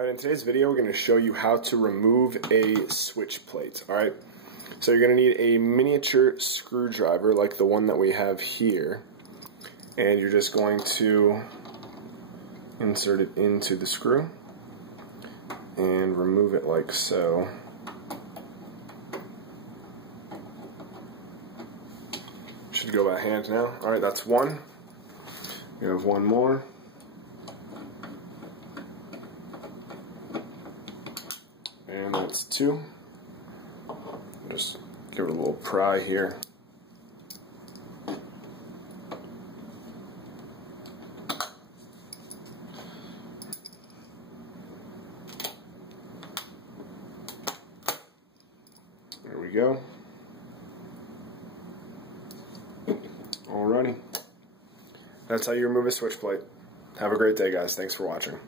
Alright, in today's video we're going to show you how to remove a switch plate. Alright, so you're going to need a miniature screwdriver like the one that we have here, and you're just going to insert it into the screw and remove it like so. Should go by hand now. Alright, that's one. We have one more. And that's two. Just give it a little pry here. There we go. Alrighty. That's how you remove a switch plate. Have a great day, guys. Thanks for watching.